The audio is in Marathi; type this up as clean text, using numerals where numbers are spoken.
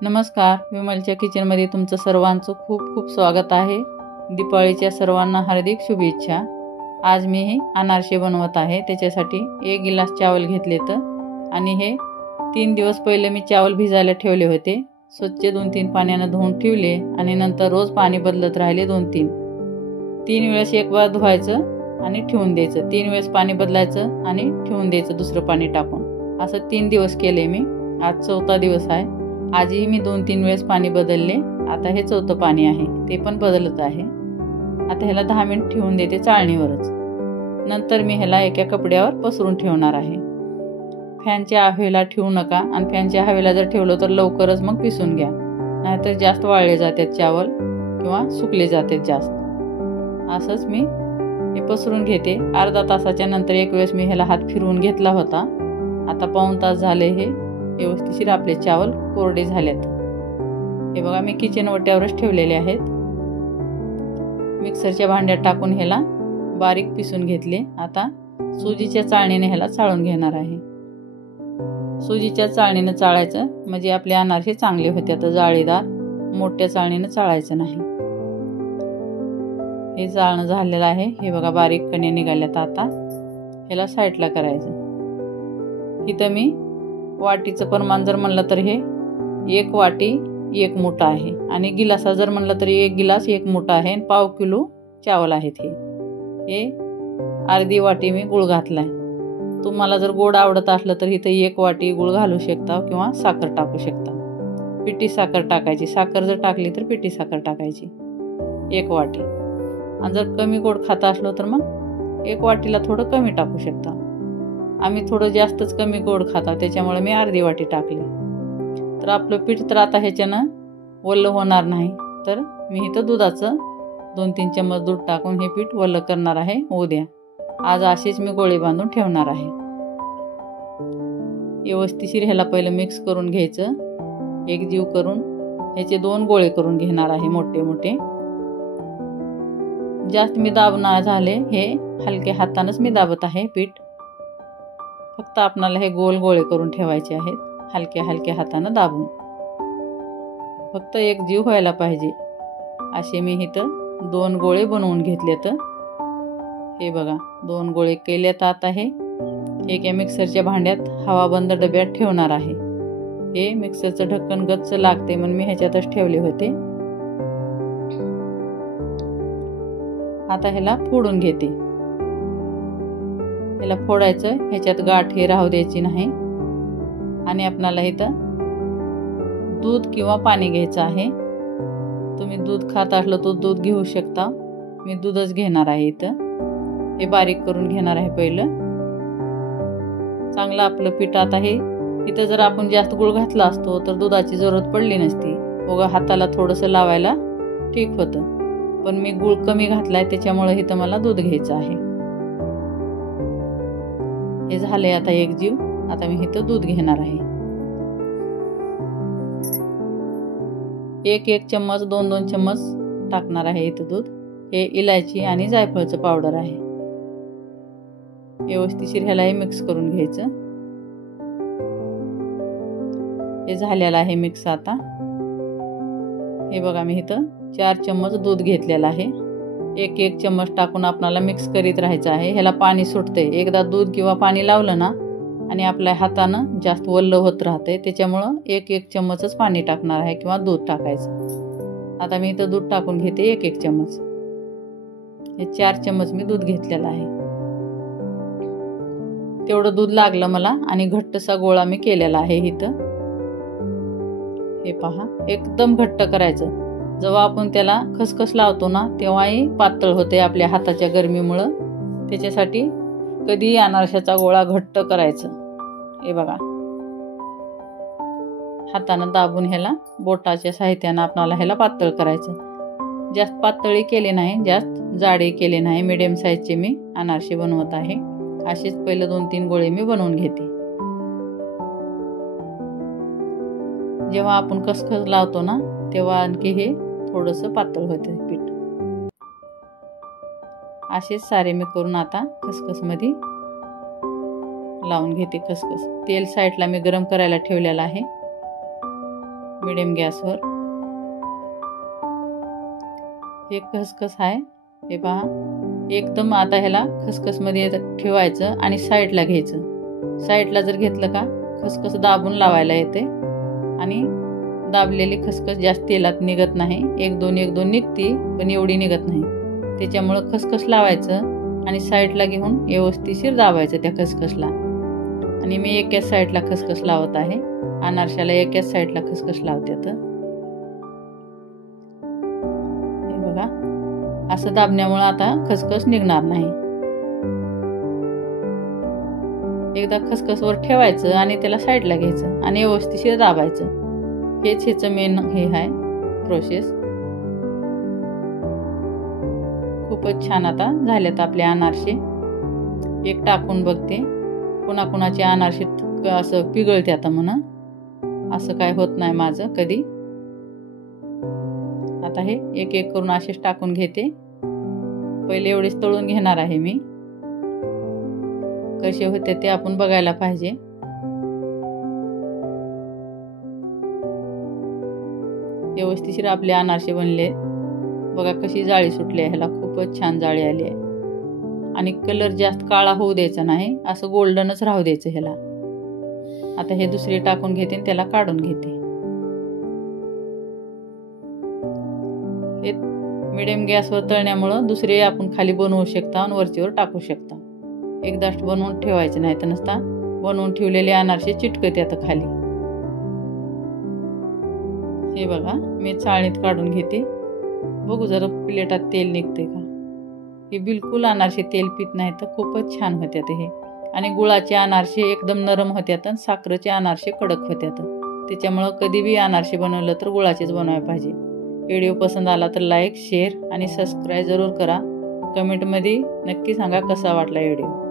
नमस्कार, विमलच्या किचनमध्ये तुमचं सर्वांचं खूप खूप स्वागत आहे। दीपावलीच्या सर्वांना हार्दिक शुभेच्छा। आज मी हे अनारसे बनवत आहे। त्याच्यासाठी 1 गिलास चावल घेतले आणि हे 3 दिवस पहिले मी चावल भिजायला ठेवले होते। स्वच्छ 2-3 पाण्याने धुवून ठेवले आणि नंतर रोज पाणी बदलत राहिले 2-3 वेळेस एक बार धुवायचं आणि ठेवून द्यायचं, 3 वेळेस पाणी बदलायचं आणि ठेवून द्यायचं दुसरं पाणी टाकून। असं 3 दिवस केले मी। आज 4था दिवस आहे। आजही मी 2-3 वेळेस पाणी बदलले। आता हे 4थं पाणी आहे, ते पण बदलत आहे। आता ह्याला 10 मिनिट ठेवून देते चाळणीवरच। नंतर मी ह्याला एका कपड्यावर पसरून ठेवणार आहे। फॅनच्या हवेला ठेवू नका आणि फॅनच्या हवेला जर ठेवलं तर लवकरच मग पिसून घ्या, नाहीतर जास्त वाळले जातात चावल किंवा सुकले जातात जास्त। असंच मी हे पसरून घेते। अर्धा तासाच्या नंतर एक वेळेस मी ह्याला हात फिरवून घेतला होता। आता पाऊण तास झाले हे व्यवस्थित आपले चावल कोरडे झालेत। हे बघा मी किचन ओट्यावरच ठेवलेले आहेत। मिक्सरच्या भांड्यात टाकून ह्याला बारीक पिसून घेतले। आता सुजीच्या चाळणीने ह्याला चाळून घेणार आहे। सुजीच्या चाळणीने चाळायचं म्हणजे आपले अनारसे चांगले होते। तर जाळीदार मोठ्या चाळणीने चाळायचं नाही। हे चाळणं झालेलं आहे। हे बघा बारीक कणी निघाल्यात। आता ह्याला साईडला करायचं। इथं मी वाटीचं प्रमाण जर म्हणलं तर हे 1 वाटी 1 मुठा आहे आणि गिलासा जर म्हणलं तरी 1 गिलास 1 मुठा आहे। पाव किलो चावल आहेत। हे अर्धी वाटी मी गुळ घातलाय। तुम्हाला जर गोड आवडत असलं तर इथं 1 वाटी गुळ घालू शकता किंवा साखर टाकू शकता। पिठी साखर टाकायची। साखर जर टाकली तर पिठी साखर टाकायची 1 वाटी। आणि जर कमी गोड खाता असलो तर मग 1 वाटीला थोडं कमी टाकू शकता। आम्ही थोडं जास्तच कमी गोड खाता, त्याच्यामुळे मी अर्धी वाटी टाकली। तर आपलं पीठ तर आता ह्याच्यानं ओलं होणार नाही, तर मी इथं दुधाचं 2-3 चम्मच दूध टाकून हे पीठ ओलं करणार आहे उद्या। आज असेच मी गोळे बांधून ठेवणार आहे। व्यवस्थित ह्याला पहिलं मिक्स करून घ्यायचं, एकजीव करून ह्याचे 2 गोळे करून घेणार आहे मोठे मोठे। जास्त मी दाबणार झाले, हे हलक्या हातानंच मी दाबत आहे पीठ। फक्त आपल्याला हे गोल गोळे करून ठेवायचे आहेत, हलक्या हलक्या हाताने दाबून। फक्त एक जीव व्हायला पाहिजे असे मी इथं 2 गोळे बनवून घेतलेत। हे बघा 2 गोळे केलेत। आता हे एका मिक्सरच्या भांड्यात हवाबंद डब्यात ठेवणार आहे। हे मिक्सरचं ढक्कन गच्च लागते म्हणून मी ह्याच्यातच ठेवले होते। आता ह्याला फोडून घेते। ह्याला फोडायचं, ह्याच्यात गाठ हे राहू द्यायची नाही। आणि आपल्याला इथं दूध किंवा पाणी घ्यायचं आहे। तुम्ही दूध खात असलं तर दूध घेऊ शकता, मी दूधच घेणार आहे। इथं हे बारीक करून घेणार आहे पहिलं। चांगलं आपलं पीठ आता हे इथं जर आपण जास्त गुळ घातला असतो तर दुधाची जरूरत पडली नसती, उगा हाताला थोडंसं लावायला ठीक होतं। पण मी गुळ कमी घातलाय त्याच्यामुळे इथं मला दूध घ्यायचं आहे। हे झाले आता एकजीव। आता मी इथं दूध घेणार आहे। 1-1 चम्मच 2-2 चम्मच टाकणार आहे इथं दूध। हे इलायची आणि जायफळचं पावडर आहे। व्यवस्थित ह्याला हे मिक्स करून घ्यायचं। हे झालेलं आहे मिक्स। आता हे बघा मी इथं 4 चम्मच दूध घेतलेलं आहे। 1-1 चम्मच टाकून आपल्याला मिक्स करीत राहायचं आहे। ह्याला पाणी सुटते, एकदा दूध किंवा पाणी लावलं ना आणि आपल्या हातानं जास्त ओलं होत राहते, त्याच्यामुळं 1-1 चम्मचच पाणी टाकणार आहे किंवा दूध टाकायचं। आता मी इथं दूध टाकून घेते 1-1 चम्मच। हे 4 चम्मच मी दूध घेतलेलं आहे। तेवढं दूध लागलं मला आणि घट्टसा गोळा मी केलेला आहे इथं। हे पहा एकदम घट्ट करायचं। जेव्हा आपण त्याला खसखस लावतो ना तेव्हाही पातळ होते आपल्या हाताच्या गरमीमुळं, त्याच्यासाठी कधी अनारशाचा गोळा घट्ट करायचं। हे बघा हाताने दाबून ह्याला बोटाच्या साहित्याने आपल्याला ह्याला पातळ करायचं। जास्त पातळी केले नाही, जास्त जाडे केले नाही, मीडियम साईजचे मी अनारसे बनवत आहे। असेच पहिले 2-3 गोळे मी बनवून घेते। जेव्हा आपण खसखस लावतो ना तेव्हा आणखी हे थोडंसं पातळ होतं पीठ। असेच सारे मी करून आता खसखसमध्ये लावून घेते। खसखस तेल साईडला मी गरम करायला ठेवलेलं आहे। मिडियम गॅसवर. हे खसखस आहे, हे पहा. एकदम आता ह्याला खसखसमध्ये ठेवायचं आणि साईडला घ्यायचं. साईडला जर घेतलं का खसखस दाबून लावायला येते आणि दाबलेली खसखस जास्त तेलात निघत नाही. एक दोन निघते, पण एवढी निघत नाही. त्याच्यामुळं खसखस लावायचं आणि साईडला घेऊन व्यवस्थितशीर दाबायचं त्या खसखसला. आणि मी एकाच साईडला खसखस लावत आहे. अनारशाला एकाच साईडला खसखस लावते. हे बघा, असं दाबण्यामुळं आता खसखस निघणार नाही. एकदा खसखसवर ठेवायचं आणि त्याला साईडला घ्यायचं आणि व्यवस्थितशीर दाबायचं. हेच ह्याचं मेन हे आहे प्रोसेस. खूपच छान आता झालेत आपले अनारसे. एक टाकून बघते, कुणाकुणाचे अनारसे असं पिघळते आता म्हणा. असं काय होत नाही माझं कधी. आता हे एक एक करून असेच टाकून घेते. पहिले एवढेच तळून घेणार आहे मी. कसे होते ते आपण बघायला पाहिजे. व्यवस्थितशीर आपले अनारसे बनले. बघा कशी जाळी सुटली आहे ह्याला. खूपच छान जाळी आली आहे. आणि कलर जास्त काळा होऊ द्यायचा नाही, असं गोल्डनच राहू द्यायचं ह्याला. आता हे दुसरे टाकून घेते आणि त्याला काढून घेते. हे मिडियम गॅसवर तळण्यामुळं दुसरे आपण खाली बनवू शकता आणि वरचीवर टाकू शकता. एकदाच बनवून ठेवायचे नाही तर नसता बनवून ठेवलेले अनारसे चिटकत येतं खाली. हे बघा, मी चाळणीत काढून घेते. बघू जरा प्लेटात तेल निघते का. हे बिलकुल अनारसे तेल पित नाही तर खूपच छान होत्यात हे. आणि गुळाचे अनारसे एकदम नरम होत्यात आणि साखरेचे अनारसे कडक होत्यात. त्याच्यामुळं कधी बी अनारसे बनवलं तर गुळाचेच बनवायला पाहिजे. व्हिडिओ पसंत आला तर लाईक, शेअर आणि सबस्क्राईब जरूर करा. कमेंटमध्ये नक्की सांगा कसा वाटला व्हिडिओ.